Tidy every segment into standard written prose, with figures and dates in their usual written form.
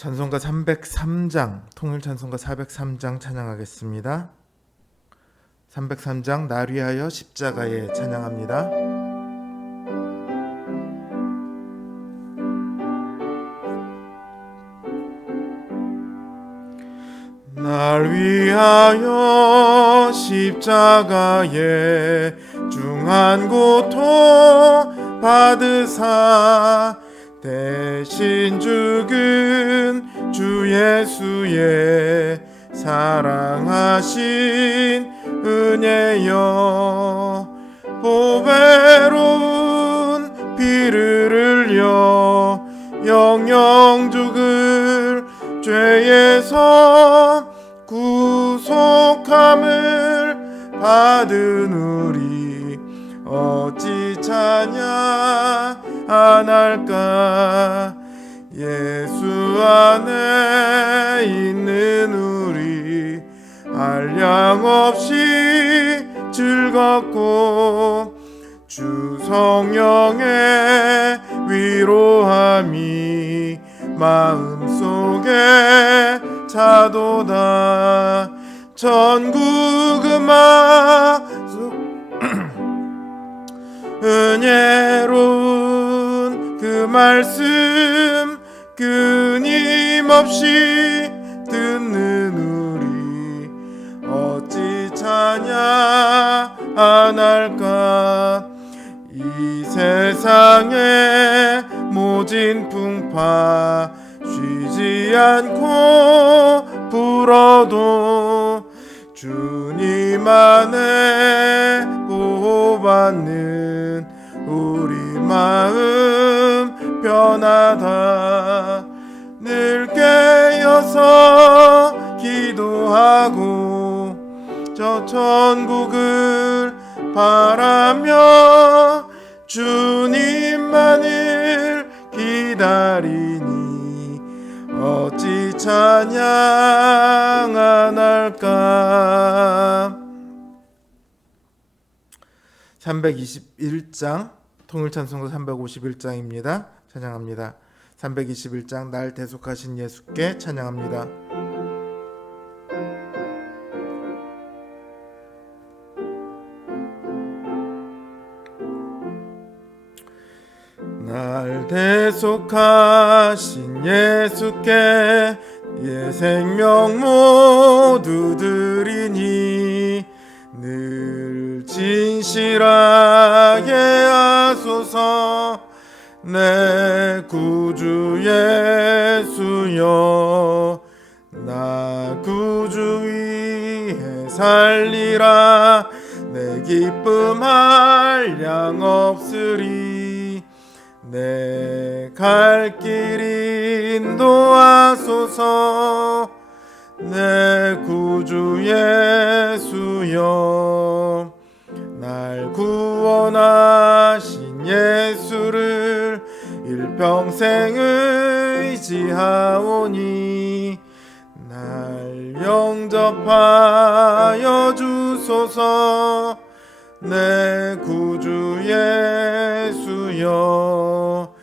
찬송가 303장, 통일 찬송가 403장 찬양하겠습니다. 303장 날 위하여 십자가에 찬양합니다. 날 위하여 십자가에 중한 고통 받으사 대신 죽은 주 예수의 사랑하신 은혜여, 보배로운 피를 흘려 영영 죽을 죄에서 구속함을 받은 우리 어찌 찬양할까. 예수 안에 있는 우리 한량없이 즐겁고 주 성령의 위로함이 마음속에 차도다. 전국 음악 은혜로운 그 말씀 끊임없이 듣는 우리 어찌 찬양 안 할까. 이 세상의 모진 풍파 쉬지 않고 불어도 주님 안에 보호받는 우리 마음 변하다. 늘 깨어서 기도하고 저 천국을 바라며 주님만을 기다리니 어찌 찬양 안 할까. 321장 통일찬송가 351장입니다. 찬양합니다. 321장 날 대속하신 예수께 찬양합니다. 날 대속하신 예수께 예 생명 모두 드리니 늘 진실하게 하소서. 내 구주 예수여, 나 구주 위에 살리라. 내 기쁨 한량 없으리. 내 갈 길 인도하소서. 내 구주 예수여, 날 구원하신 예수를 일평생 의지하오니 날 영접하여 주소서. 내 구주 예수여,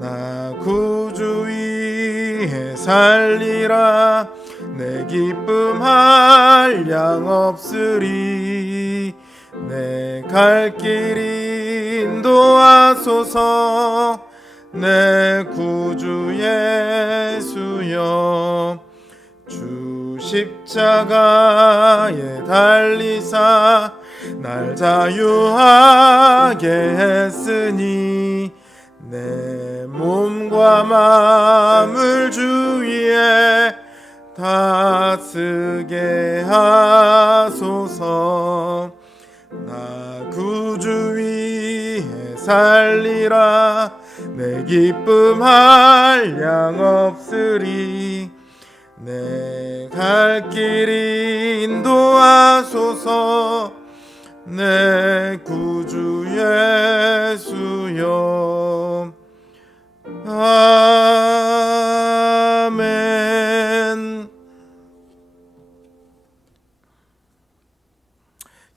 나 구주 위에 살리라. 내 기쁨 한량 없으리. 내 갈 길 인도하소서. 내 구주 예수여, 주 십자가에 달리사 날 자유하게 했으니 내 몸과 마음을 주 위에 다스게 하소서. 나 구주 위에 살리라. 내 기쁨 한량 없으리. 내 갈 길 인도하소서. 내 구주 예수여. 아멘.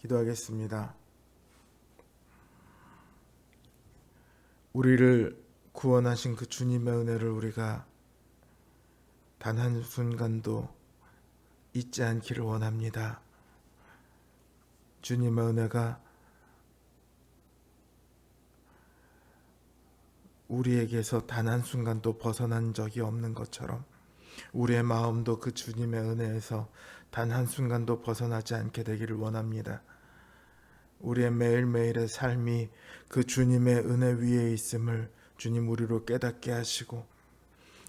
기도하겠습니다. 우리를 구원하신 그 주님의 은혜를 우리가 단 한순간도 잊지 않기를 원합니다. 주님의 은혜가 우리에게서 단 한순간도 벗어난 적이 없는 것처럼 우리의 마음도 그 주님의 은혜에서 단 한순간도 벗어나지 않게 되기를 원합니다. 우리의 매일매일의 삶이 그 주님의 은혜 위에 있음을 주님 우리로 깨닫게 하시고,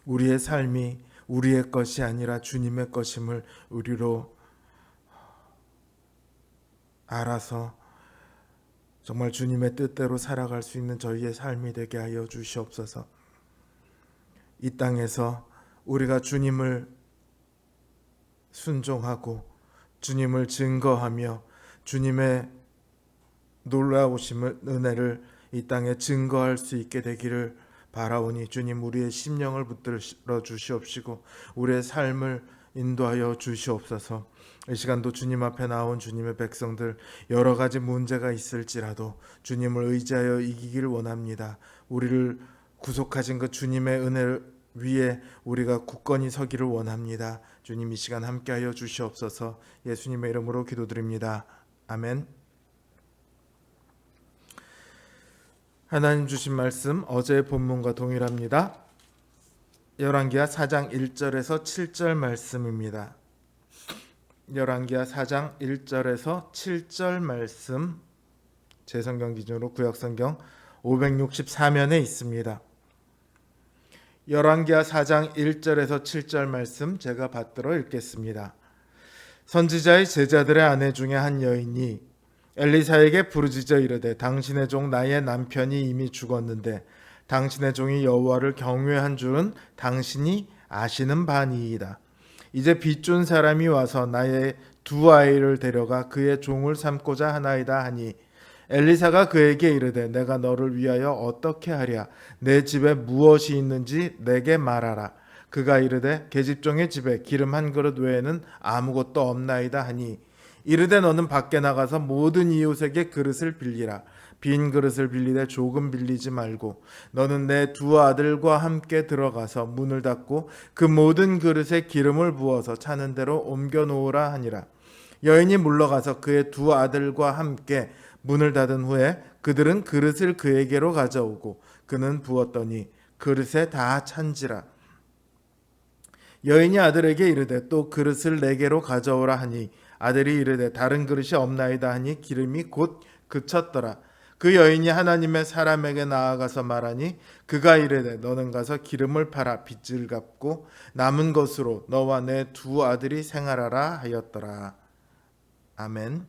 우리의 삶이 우리의 것이 아니라 주님의 것임을 우리로 알아서 정말 주님의 뜻대로 살아갈 수 있는 저희의 삶이 되게 하여 주시옵소서. 이 땅에서 우리가 주님을 순종하고 주님을 증거하며 주님의 놀라우심을, 은혜를 이 땅에 증거할 수 있게 되기를 바라오니 주님 우리의 심령을 붙들어 주시옵시고 우리의 삶을 인도하여 주시옵소서. 이 시간도 주님 앞에 나온 주님의 백성들, 여러 가지 문제가 있을지라도 주님을 의지하여 이기기를 원합니다. 우리를 구속하신 그 주님의 은혜 위에 우리가 굳건히 서기를 원합니다. 주님 이 시간 함께하여 주시옵소서. 예수님의 이름으로 기도드립니다. 아멘. 하나님 주신 말씀 어제의 본문과 동일합니다. 열왕기하 4장 1절에서 7절 말씀입니다. 열왕기하 4장 1절에서 7절 말씀, 제 성경 기준으로 구약성경 564면에 있습니다. 열왕기하 4장 1절에서 7절 말씀 제가 받들어 읽겠습니다. 선지자의 제자들의 아내 중에 한 여인이 엘리사에게 부르짖어 이르되 당신의 종 나의 남편이 이미 죽었는데 당신의 종이 여호와를 경외한 줄은 당신이 아시는 바니이다. 이제 빚준 사람이 와서 나의 두 아이를 데려가 그의 종을 삼고자 하나이다 하니 엘리사가 그에게 이르되 내가 너를 위하여 어떻게 하랴? 내 집에 무엇이 있는지 내게 말하라. 그가 이르되 계집종의 집에 기름 한 그릇 외에는 아무것도 없나이다 하니 이르되 너는 밖에 나가서 모든 이웃에게 그릇을 빌리라. 빈 그릇을 빌리되 조금 빌리지 말고 너는 내 두 아들과 함께 들어가서 문을 닫고 그 모든 그릇에 기름을 부어서 차는 대로 옮겨 놓으라 하니라. 여인이 물러가서 그의 두 아들과 함께 문을 닫은 후에 그들은 그릇을 그에게로 가져오고 그는 부었더니 그릇에 다 찬지라. 여인이 아들에게 이르되 또 그릇을 내게로 가져오라 하니 아들이 이르되 다른 그릇이 없나이다 하니 기름이 곧 그쳤더라. 그 여인이 하나님의 사람에게 나아가서 말하니 그가 이르되 너는 가서 기름을 팔아 빚을 갚고 남은 것으로 너와 내 두 아들이 생활하라 하였더라. 아멘.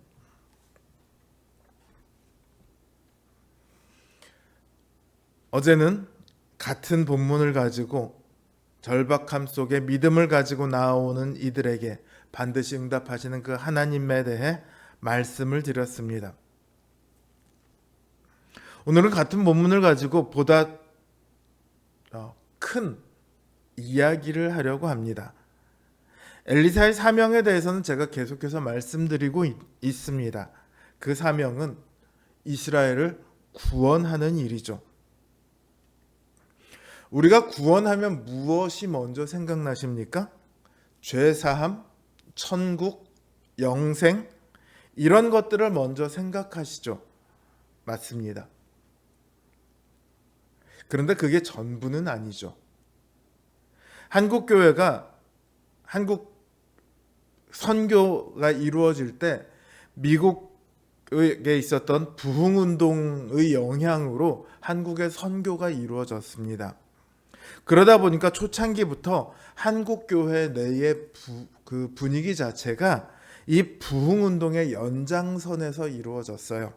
어제는 같은 본문을 가지고 절박함 속에 믿음을 가지고 나오는 이들에게 반드시 응답하시는 그 하나님에 대해 말씀을 드렸습니다. 오늘은 같은 본문을 가지고 보다 큰 이야기를 하려고 합니다. 엘리사의 사명에 대해서는 제가 계속해서 말씀드리고 있습니다. 그 사명은 이스라엘을 구원하는 일이죠. 우리가 구원하면 무엇이 먼저 생각나십니까? 죄사함, 천국, 영생, 이런 것들을 먼저 생각하시죠. 맞습니다. 그런데 그게 전부는 아니죠. 한국 선교가 이루어질 때 미국에 있었던 부흥운동의 영향으로 한국의 선교가 이루어졌습니다. 그러다 보니까 초창기부터 한국교회 내의 그 분위기 자체가 이 부흥운동의 연장선에서 이루어졌어요.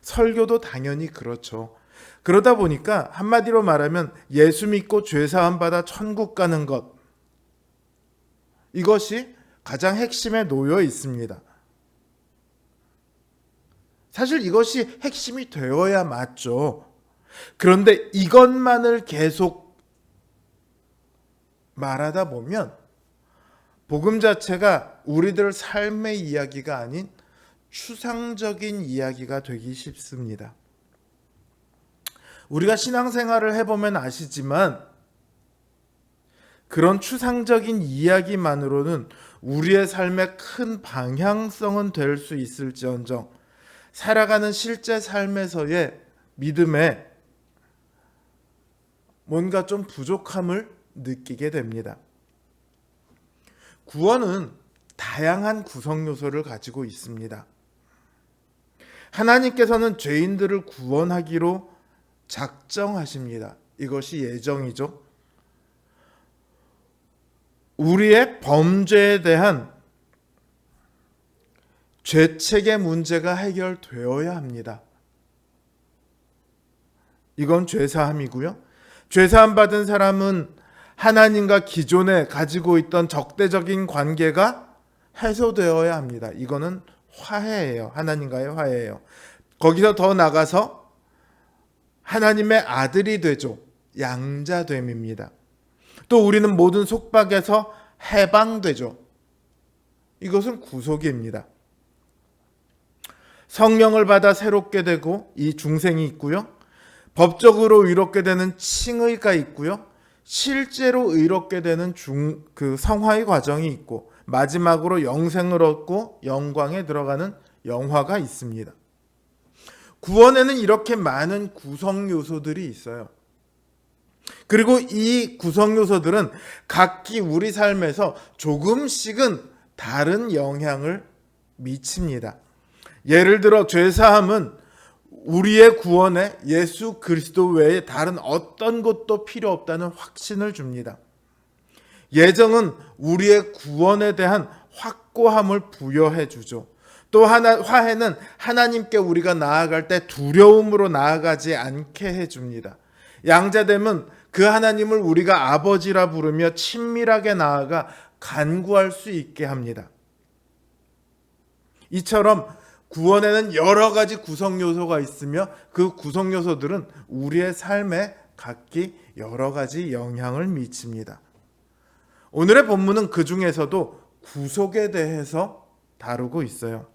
설교도 당연히 그렇죠. 그러다 보니까 한마디로 말하면 예수 믿고 죄사함 받아 천국 가는 것, 이것이 가장 핵심에 놓여 있습니다. 사실 이것이 핵심이 되어야 맞죠. 그런데 이것만을 계속 말하다 보면 복음 자체가 우리들 삶의 이야기가 아닌 추상적인 이야기가 되기 쉽습니다. 우리가 신앙생활을 해보면 아시지만 그런 추상적인 이야기만으로는 우리의 삶의 큰 방향성은 될 수 있을지언정 살아가는 실제 삶에서의 믿음에 뭔가 좀 부족함을 느끼게 됩니다. 구원은 다양한 구성 요소를 가지고 있습니다. 하나님께서는 죄인들을 구원하기로 작정하십니다. 이것이 예정이죠. 우리의 범죄에 대한 죄책의 문제가 해결되어야 합니다. 이건 죄사함이고요. 죄사함 받은 사람은 하나님과 기존에 가지고 있던 적대적인 관계가 해소되어야 합니다. 이거는 화해예요. 하나님과의 화해예요. 거기서 더 나가서 하나님의 아들이 되죠. 양자됨입니다. 또 우리는 모든 속박에서 해방되죠. 이것은 구속입니다. 성령을 받아 새롭게 되고 이 중생이 있고요. 법적으로 의롭게 되는 칭의가 있고요. 실제로 의롭게 되는 성화의 과정이 있고 마지막으로 영생을 얻고 영광에 들어가는 영화가 있습니다. 구원에는 이렇게 많은 구성 요소들이 있어요. 그리고 이 구성 요소들은 각기 우리 삶에서 조금씩은 다른 영향을 미칩니다. 예를 들어 죄사함은 우리의 구원에 예수 그리스도 외에 다른 어떤 것도 필요 없다는 확신을 줍니다. 예정은 우리의 구원에 대한 확고함을 부여해 주죠. 또 화해는 하나님께 우리가 나아갈 때 두려움으로 나아가지 않게 해줍니다. 양자됨은 그 하나님을 우리가 아버지라 부르며 친밀하게 나아가 간구할 수 있게 합니다. 이처럼 구원에는 여러 가지 구성 요소가 있으며 그 구성 요소들은 우리의 삶에 각기 여러 가지 영향을 미칩니다. 오늘의 본문은 그 중에서도 구속에 대해서 다루고 있어요.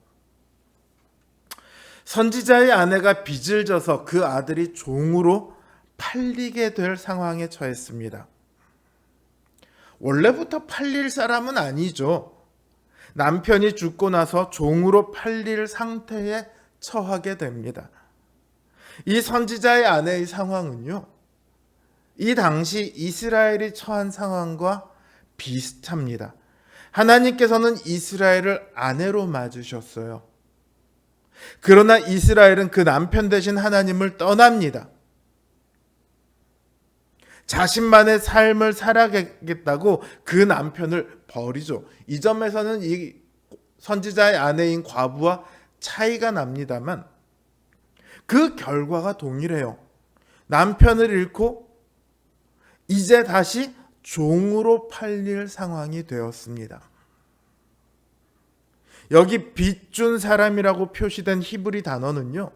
선지자의 아내가 빚을 져서 그 아들이 종으로 팔리게 될 상황에 처했습니다. 원래부터 팔릴 사람은 아니죠. 남편이 죽고 나서 종으로 팔릴 상태에 처하게 됩니다. 이 선지자의 아내의 상황은요, 이 당시 이스라엘이 처한 상황과 비슷합니다. 하나님께서는 이스라엘을 아내로 맞으셨어요. 그러나 이스라엘은 그 남편 대신 하나님을 떠납니다. 자신만의 삶을 살아가겠다고 그 남편을 버리죠. 이 점에서는 이 선지자의 아내인 과부와 차이가 납니다만 그 결과가 동일해요. 남편을 잃고 이제 다시 종으로 팔릴 상황이 되었습니다. 여기 빚 준 사람이라고 표시된 히브리 단어는요,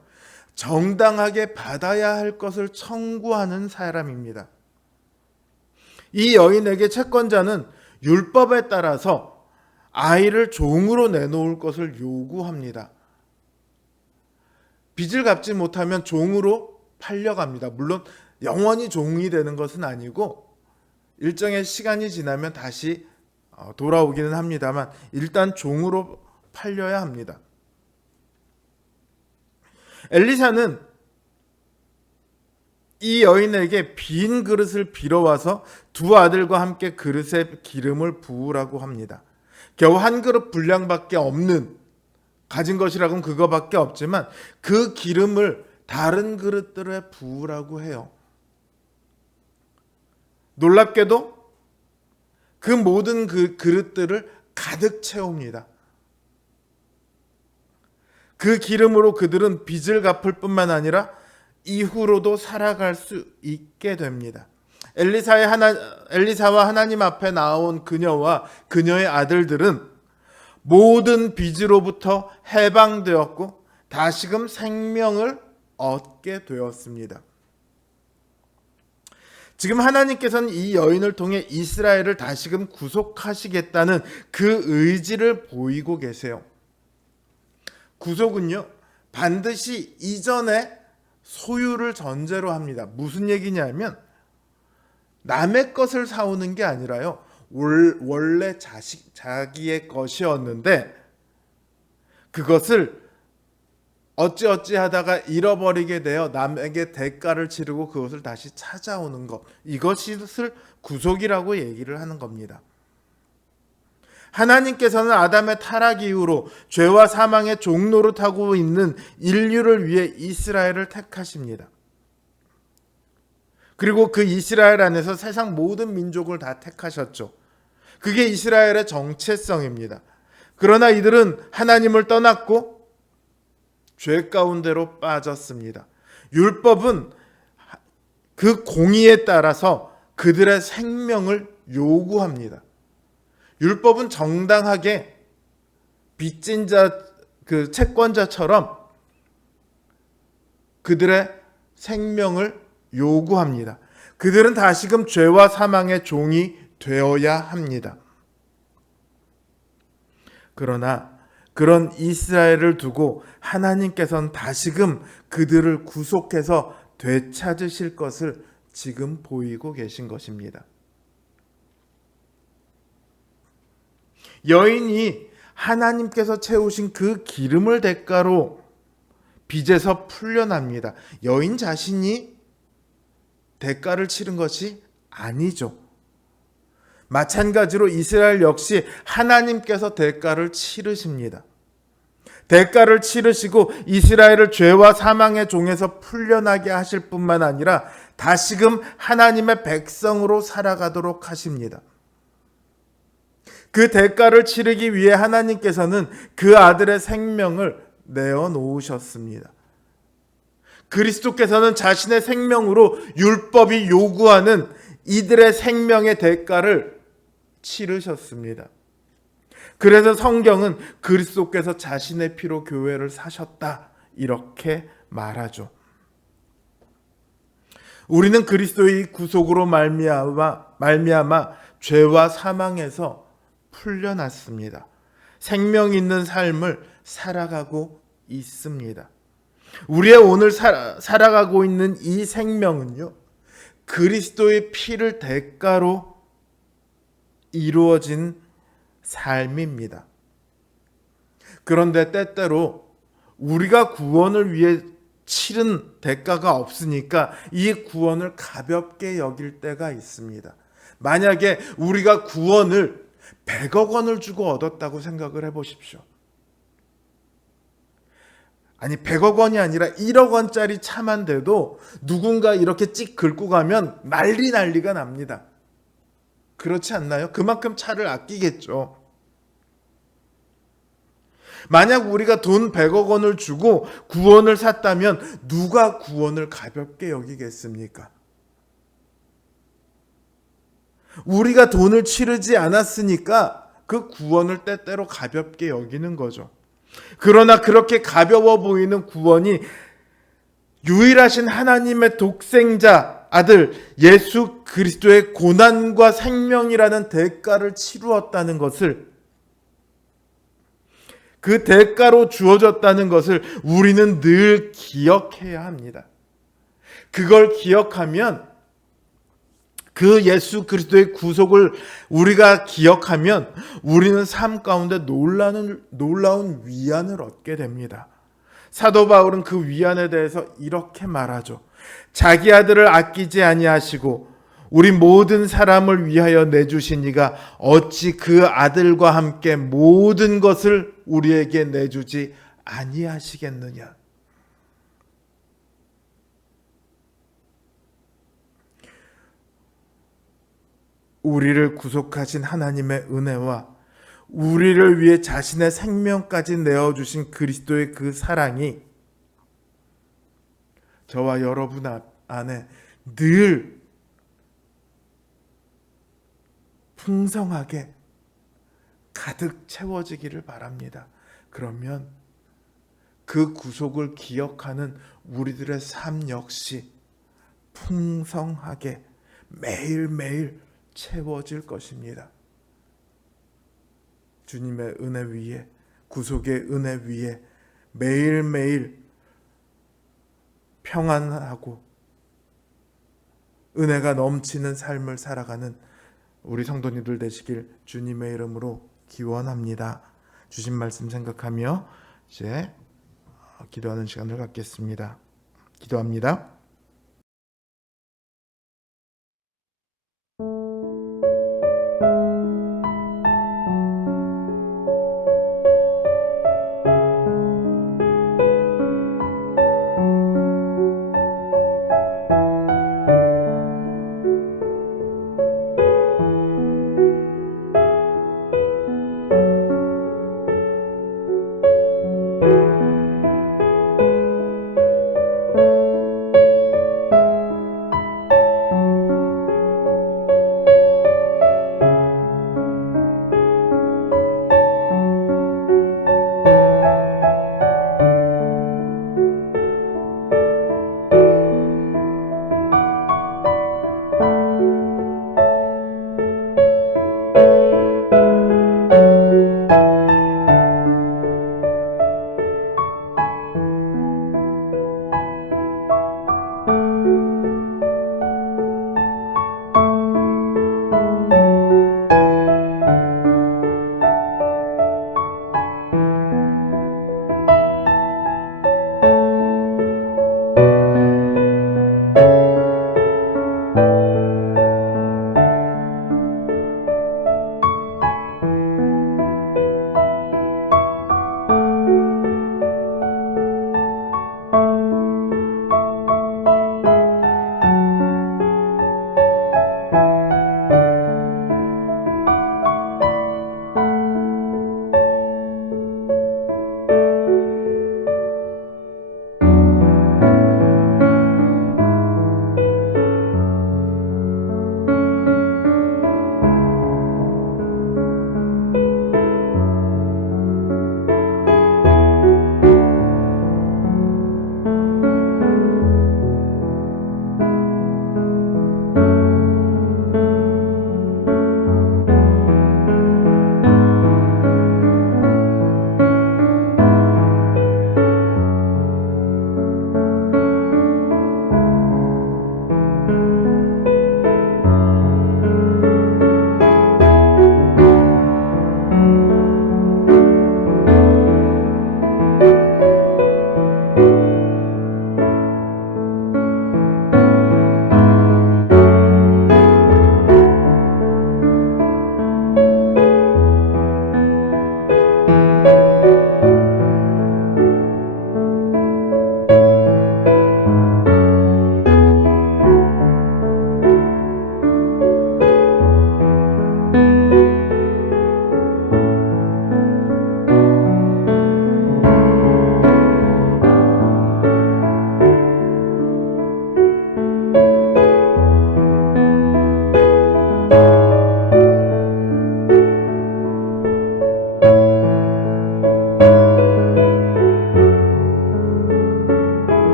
정당하게 받아야 할 것을 청구하는 사람입니다. 이 여인에게 채권자는 율법에 따라서 아이를 종으로 내놓을 것을 요구합니다. 빚을 갚지 못하면 종으로 팔려갑니다. 물론 영원히 종이 되는 것은 아니고 일정의 시간이 지나면 다시 돌아오기는 합니다만 일단 종으로 팔려야 합니다. 엘리사는 이 여인에게 빈 그릇을 빌어와서 두 아들과 함께 그릇에 기름을 부으라고 합니다. 겨우 한 그릇 분량밖에 없는, 가진 것이라고는 그거밖에 없지만 그 기름을 다른 그릇들에 부으라고 해요. 놀랍게도 그 모든 그 그릇들을 가득 채웁니다. 그 기름으로 그들은 빚을 갚을 뿐만 아니라 이후로도 살아갈 수 있게 됩니다. 엘리사와 하나님 앞에 나온 그녀와 그녀의 아들들은 모든 빚으로부터 해방되었고 다시금 생명을 얻게 되었습니다. 지금 하나님께서는 이 여인을 통해 이스라엘을 다시금 구속하시겠다는 그 의지를 보이고 계세요. 구속은요, 반드시 이전에 소유를 전제로 합니다. 무슨 얘기냐면 남의 것을 사오는 게 아니라요. 원래 자기의 것이었는데 그것을 어찌어찌 하다가 잃어버리게 되어 남에게 대가를 치르고 그것을 다시 찾아오는 것. 이것을 구속이라고 얘기를 하는 겁니다. 하나님께서는 아담의 타락 이후로 죄와 사망의 종노릇하고 있는 인류를 위해 이스라엘을 택하십니다. 그리고 그 이스라엘 안에서 세상 모든 민족을 다 택하셨죠. 그게 이스라엘의 정체성입니다. 그러나 이들은 하나님을 떠났고 죄 가운데로 빠졌습니다. 율법은 그 공의에 따라서 그들의 생명을 요구합니다. 율법은 정당하게 빚진 자, 그 채권자처럼 그들의 생명을 요구합니다. 그들은 다시금 죄와 사망의 종이 되어야 합니다. 그러나 그런 이스라엘을 두고 하나님께서는 다시금 그들을 구속해서 되찾으실 것을 지금 보이고 계신 것입니다. 여인이 하나님께서 채우신 그 기름을 대가로 빚에서 풀려납니다. 여인 자신이 대가를 치른 것이 아니죠. 마찬가지로 이스라엘 역시 하나님께서 대가를 치르십니다. 대가를 치르시고 이스라엘을 죄와 사망의 종에서 풀려나게 하실 뿐만 아니라 다시금 하나님의 백성으로 살아가도록 하십니다. 그 대가를 치르기 위해 하나님께서는 그 아들의 생명을 내어놓으셨습니다. 그리스도께서는 자신의 생명으로 율법이 요구하는 이들의 생명의 대가를 치르셨습니다. 그래서 성경은 그리스도께서 자신의 피로 교회를 사셨다 이렇게 말하죠. 우리는 그리스도의 구속으로 말미암아 죄와 사망에서 풀려났습니다. 생명 있는 삶을 살아가고 있습니다. 우리의 오늘 살아가고 있는 이 생명은요, 그리스도의 피를 대가로 이루어진 삶입니다. 그런데 때때로 우리가 구원을 위해 치른 대가가 없으니까 이 구원을 가볍게 여길 때가 있습니다. 만약에 우리가 구원을 100억 원을 주고 얻었다고 생각을 해보십시오. 아니 100억 원이 아니라 1억 원짜리 차만 돼도 누군가 이렇게 찍 긁고 가면 난리가 납니다. 그렇지 않나요? 그만큼 차를 아끼겠죠. 만약 우리가 돈 100억 원을 주고 구원을 샀다면 누가 구원을 가볍게 여기겠습니까? 우리가 돈을 치르지 않았으니까 그 구원을 때때로 가볍게 여기는 거죠. 그러나 그렇게 가벼워 보이는 구원이 유일하신 하나님의 독생자 아들 예수 그리스도의 고난과 생명이라는 대가를 치루었다는 것을, 그 대가로 주어졌다는 것을 우리는 늘 기억해야 합니다. 그걸 기억하면, 그 예수 그리스도의 구속을 우리가 기억하면 우리는 삶 가운데 놀라운 위안을 얻게 됩니다. 사도 바울은 그 위안에 대해서 이렇게 말하죠. 자기 아들을 아끼지 아니하시고 우리 모든 사람을 위하여 내주신 이가 어찌 그 아들과 함께 모든 것을 우리에게 내주지 아니하시겠느냐. 우리를 구속하신 하나님의 은혜와 우리를 위해 자신의 생명까지 내어주신 그리스도의 그 사랑이 저와 여러분 안에 늘 풍성하게 가득 채워지기를 바랍니다. 그러면 그 구속을 기억하는 우리들의 삶 역시 풍성하게 매일매일 채워질 것입니다. 주님의 은혜 위에, 구속의 은혜 위에 매일매일 평안하고 은혜가 넘치는 삶을 살아가는 우리 성도님들 되시길 주님의 이름으로 기원합니다. 주신 말씀 생각하며 이제 기도하는 시간을 갖겠습니다. 기도합니다.